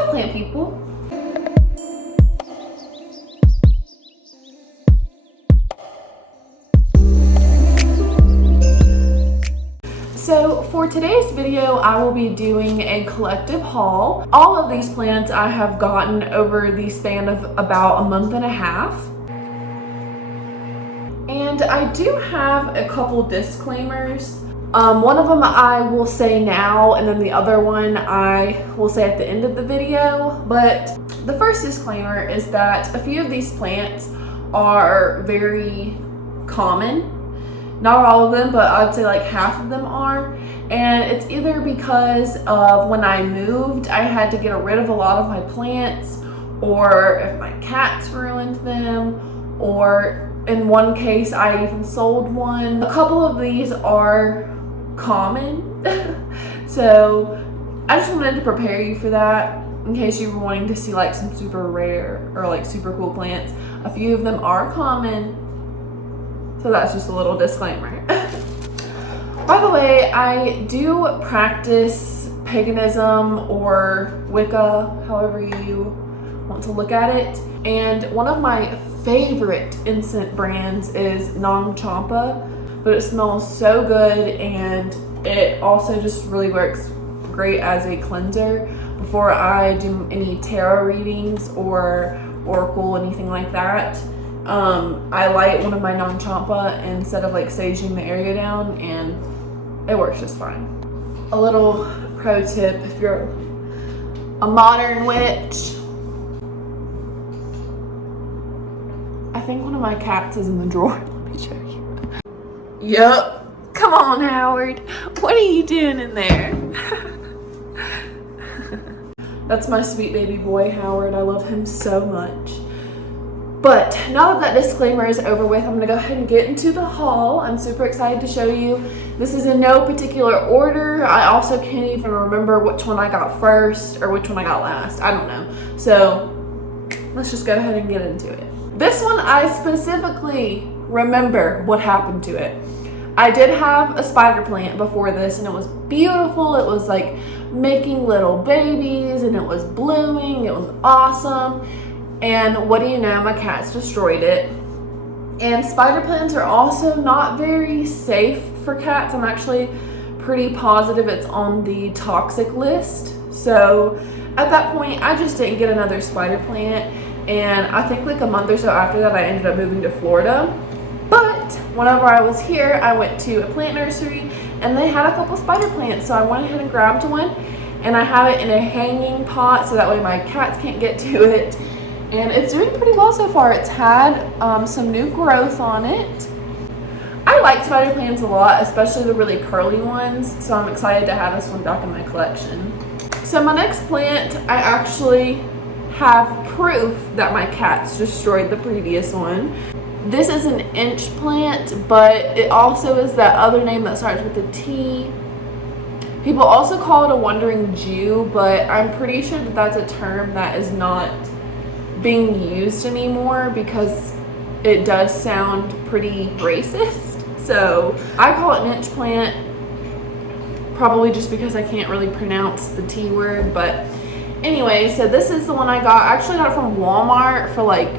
up, plant people? So for today's video, I will be doing a collective haul. All of these plants I have gotten over the span of about a month and a half. And I do have a couple disclaimers. One of them I will say now, and then the other one I will say at the end of the video. But the first disclaimer is that a few of these plants are very common. Not all of them, but I'd say like half of them are. And it's either because of when I moved, I had to get rid of a lot of my plants, or if my cats ruined them, or in one case, I even sold one. A couple of these are common. So I just wanted to prepare you for that in case you were wanting to see like some super rare or like super cool plants. A few of them are common. So that's just a little disclaimer. By the way, I do practice paganism or Wicca, however you want to look at it. And one of my favorite incense brands is Nong Champa, but it smells so good, and it also just really works great as a cleanser before I do any tarot readings or oracle, anything like that. I light one of my Nong Champa instead of like saging the area down, and it works just fine. A little pro tip if you're a modern witch. I think one of my cats is in the drawer. Let me show you. Yup. Come on, Howard. What are you doing in there? That's my sweet baby boy, Howard. I love him so much. But now that disclaimer is over with, I'm gonna go ahead and get into the haul. I'm super excited to show you. This is in no particular order. I also can't even remember which one I got first or which one I got last. I don't know. So let's just go ahead and get into it. This one, I specifically remember what happened to it. I did have a spider plant before this, and it was beautiful. It was like making little babies, and it was blooming. It was awesome. And what do you know, my cats destroyed it. And spider plants are also not very safe for cats. I'm actually pretty positive it's on the toxic list. So at that point, I just didn't get another spider plant. And I think like a month or so after that, I ended up moving to Florida. But whenever I was here, I went to a plant nursery and they had a couple spider plants. So I went ahead and grabbed one, and I have it in a hanging pot so that way my cats can't get to it. And it's doing pretty well so far. It's had some new growth on it. I like spider plants a lot, especially the really curly ones. So I'm excited to have this one back in my collection. So my next plant, I actually have proof that my cats destroyed the previous one. This is an inch plant, but it also is that other name that starts with a T. People also call it a wandering Jew, but I'm pretty sure that that's a term that is not being used anymore because it does sound pretty racist. So I call it an inch plant, probably just because I can't really pronounce the T word. But anyway, so this is the one I got. I actually got it from Walmart for like,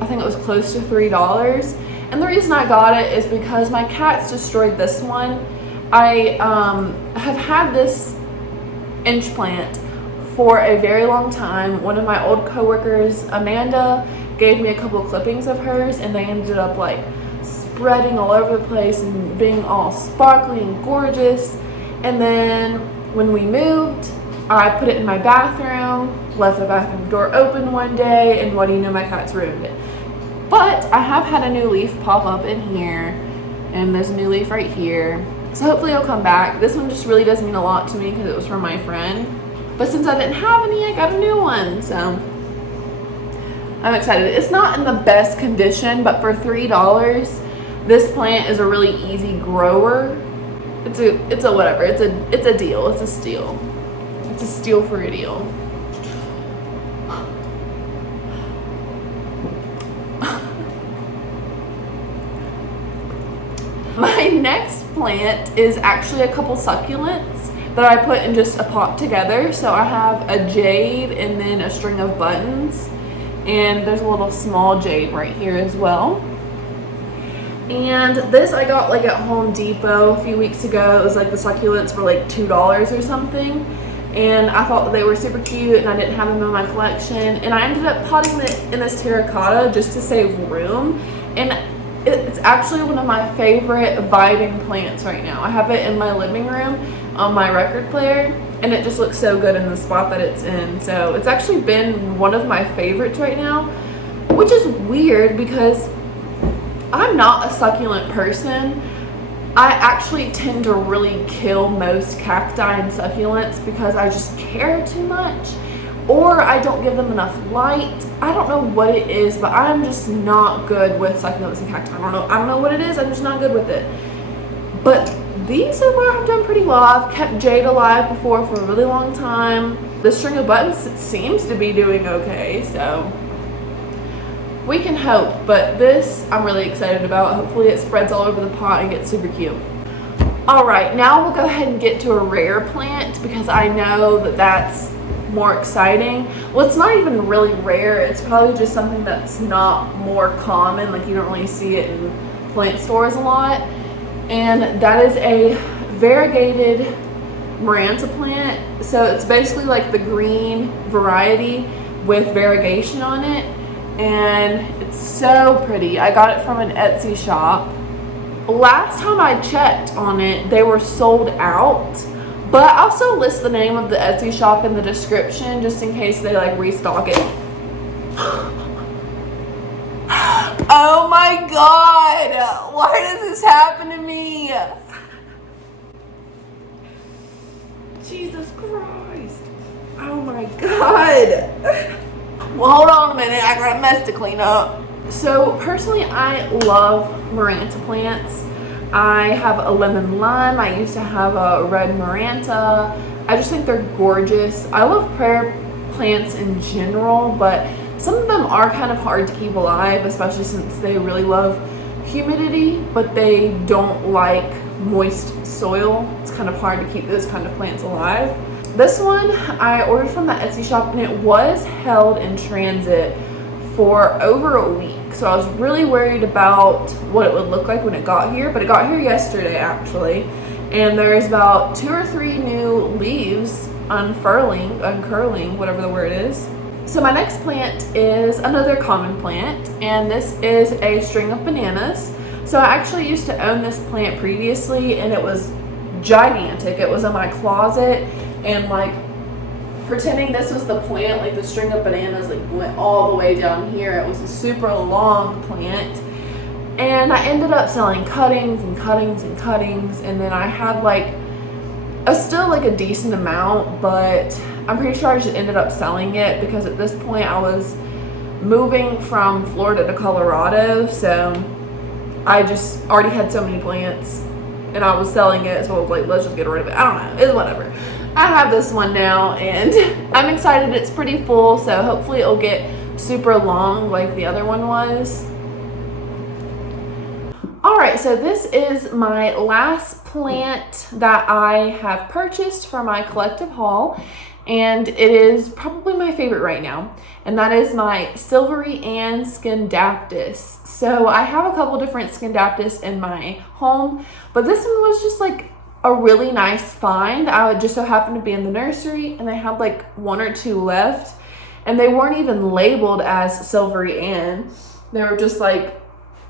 I think it was close to $3. And the reason I got it is because my cats destroyed this one. I have had this inch plant for a very long time. One of my old coworkers, Amanda, gave me a couple of clippings of hers, and they ended up like spreading all over the place and being all sparkly and gorgeous. And then when we moved, I put it in my bathroom, left the bathroom door open one day, and what do you know, my cats ruined it. But I have had a new leaf pop up in here, and there's a new leaf right here. So hopefully it'll come back. This one just really does mean a lot to me because it was from my friend. But since I didn't have any, I got a new one, so I'm excited. It's not in the best condition, but for $3, this plant is a really easy grower. It's a whatever. It's a deal. It's a steal. It's a steal for a deal. My next plant is actually a couple succulents that I put in just a pot together. So I have a jade and then a string of buttons, and there's a little small jade right here as well. And this I got like at Home Depot a few weeks ago. It was like the succulents were like $2 or something, and I thought that they were super cute and I didn't have them in my collection, and I ended up potting it in this terracotta just to save room. And it's actually one of my favorite vibing plants right now. I have it in my living room on my record player, and it just looks so good in the spot that it's in. So it's actually been one of my favorites right now, which is weird because I'm not a succulent person. I actually tend to really kill most cacti and succulents because I just care too much, or I don't give them enough light. I don't know what it is, but I'm just not good with succulents and cacti. I don't know what it is. I'm just not good with it. But these so far have done pretty well. I've kept jade alive before for a really long time. The string of buttons seems to be doing okay, so we can hope. But this I'm really excited about. Hopefully it spreads all over the pot and gets super cute. All right, now we'll go ahead and get to a rare plant because I know that that's more exciting. Well, it's not even really rare. It's probably just something that's not more common. Like, you don't really see it in plant stores a lot. And that is a variegated Maranta plant. So it's basically like the green variety with variegation on it. And it's so pretty. I got it from an Etsy shop. Last time I checked on it, they were sold out. But I'll also list the name of the Etsy shop in the description just in case they like restock it. Oh my god! Why does this happen to me? Jesus Christ. Oh my god. Well, hold on a minute. I got a mess to clean up. So personally, I love Maranta plants. I have a lemon lime. I used to have a red Maranta. I just think they're gorgeous. I love prayer plants in general, but some of them are kind of hard to keep alive, especially since they really love humidity, but they don't like moist soil. It's kind of hard to keep those kind of plants alive. This one I ordered from the Etsy shop, and it was held in transit for over a week. So I was really worried about what it would look like when it got here, but it got here yesterday actually. And there's about 2 or 3 new leaves uncurling, whatever the word is. So my next plant is another common plant, and this is a string of bananas. So I actually used to own this plant previously, and it was gigantic. It was in my closet, and like pretending this was the plant, like the string of bananas like went all the way down here. It was a super long plant, and I ended up selling cuttings and cuttings and cuttings, and then I had like still like a decent amount, but I'm pretty sure I just ended up selling it because at this point I was moving from Florida to Colorado, so I just already had so many plants and I was selling it, so I was like, let's just get rid of it. I don't know, it's whatever. I have this one now and I'm excited. It's pretty full, so hopefully it'll get super long like the other one was. Alright, so this is my last plant that I have purchased for my collective haul, and it is probably my favorite right now, and that is my Silvery Ann Scindaptus. So I have a couple different Scindaptus in my home, but this one was just like a really nice find. I would just so happen to be in the nursery, and they had like 1 or 2 left, and they weren't even labeled as Silvery Ann. They were just like,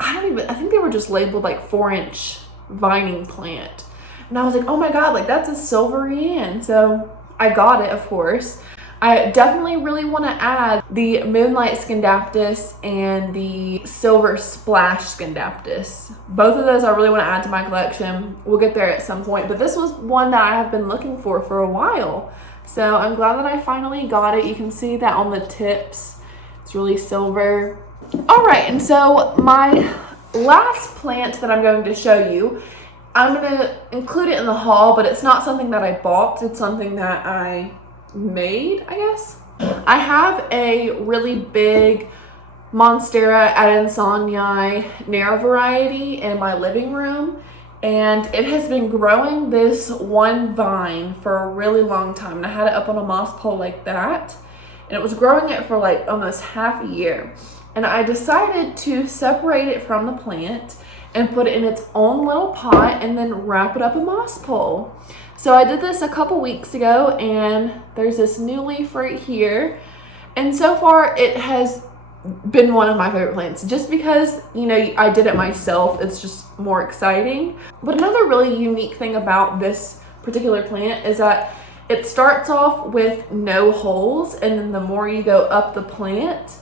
I think they were just labeled like 4-inch vining plant. And I was like, oh my god, like that's a Silvery Ann. So I got it, of course. I definitely really want to add the Moonlight Scindaptus and the Silver Splash Scindaptus. Both of those I really want to add to my collection. We'll get there at some point, but this was one that I have been looking for a while. So I'm glad that I finally got it. You can see that on the tips. It's really silver. All right, and so my last plant that I'm going to show you, I'm going to include it in the haul, but it's not something that I bought. It's something that I made, I guess. I have a really big Monstera Adansonii narrow variety in my living room, and it has been growing this one vine for a really long time. And I had it up on a moss pole like that, and it was growing it for like almost half a year. And I decided to separate it from the plant and put it in its own little pot and then wrap it up in moss pole. So I did this a couple weeks ago, and there's this new leaf right here. And so far it has been one of my favorite plants, just because, you know, I did it myself. It's just more exciting. But another really unique thing about this particular plant is that it starts off with no holes, and then the more you go up the plant,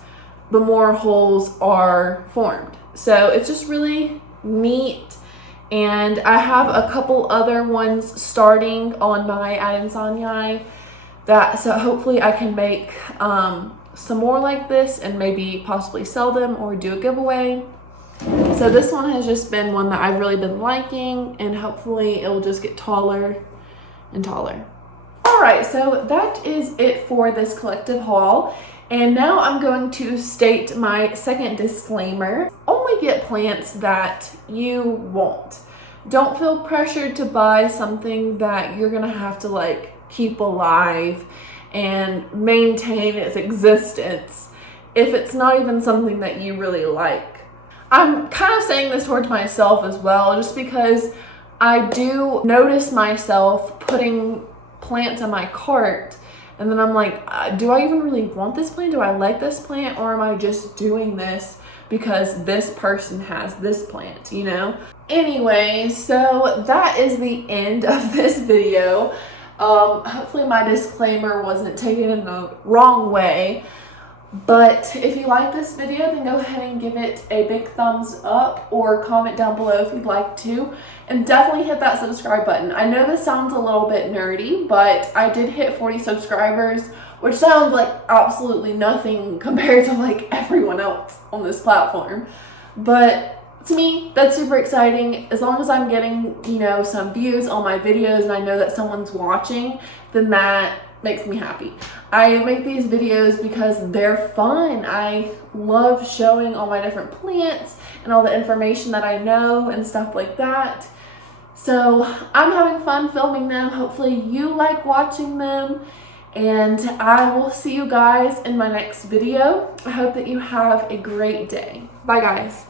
the more holes are formed. So it's just really neat. And I have a couple other ones starting on my Adansonii so hopefully I can make some more like this and maybe possibly sell them or do a giveaway. So this one has just been one that I've really been liking, and hopefully it will just get taller and taller. All right, so that is it for this collective haul. And now I'm going to state my second disclaimer. Only get plants that you want. Don't feel pressured to buy something that you're gonna have to like keep alive and maintain its existence if it's not even something that you really like. I'm kind of saying this towards myself as well, just because I do notice myself putting plants in my cart, and then I'm like, do I even really want this plant? Do I like this plant? Or am I just doing this because this person has this plant, you know? Anyway, so that is the end of this video. Hopefully my disclaimer wasn't taken in the wrong way. But if you like this video, then go ahead and give it a big thumbs up, or comment down below if you'd like to. And definitely hit that subscribe button. I know this sounds a little bit nerdy, but I did hit 40 subscribers, which sounds like absolutely nothing compared to like everyone else on this platform. But to me, that's super exciting. As long as I'm getting, you know, some views on my videos and I know that someone's watching, then that makes me happy. I make these videos because they're fun. I love showing all my different plants and all the information that I know and stuff like that. So I'm having fun filming them. Hopefully you like watching them, and I will see you guys in my next video. I hope that you have a great day. Bye guys.